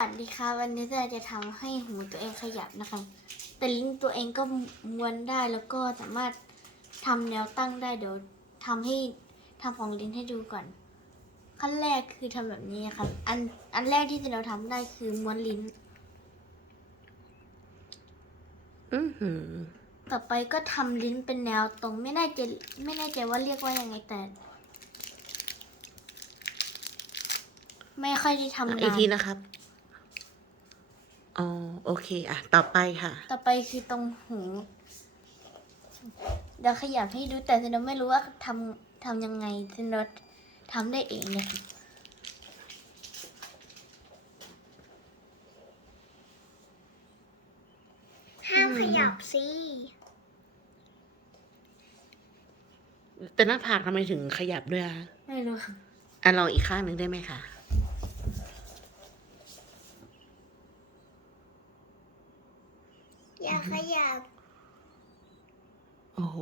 สวัสดีค่ะวันนี้เราจะทำให้หูตัวเองขยับนะคะ แต่ลิ้นตัวเองก็ม้วนได้แล้วก็สามารถทำแนวตั้งได้เดี๋ยวทำให้ทำของลิ้นให้ดูก่อน ขั้นแรกคือทำแบบนี้ค่ะอันอันแรกที่เราทำได้คือม้วนลิ้น อือหือ ต่อไปก็ทำลิ้นเป็นแนวตรงไม่แน่ใจไม่แน่ใจว่าเรียกว่ายังไงแต่ไม่ค่อยได้ทำอะนาอีกทีนนะครับ อ๋อโอเคอะ ต่อไปค่ะ ต่อไปคือตรงหูเดี๋ยวขยับให้ดูแต่ซินโดไม่รู้ว่าทำทำยังไงซินโดทำได้เองเลยค่ะห้ามขยับสิแต่หน้าผากทำไมถึงขยับด้วยคะไม่รู้ค่ะอะลองอีกข้างหนึ่งได้ไหมคะ อย่าขยับโอ้โห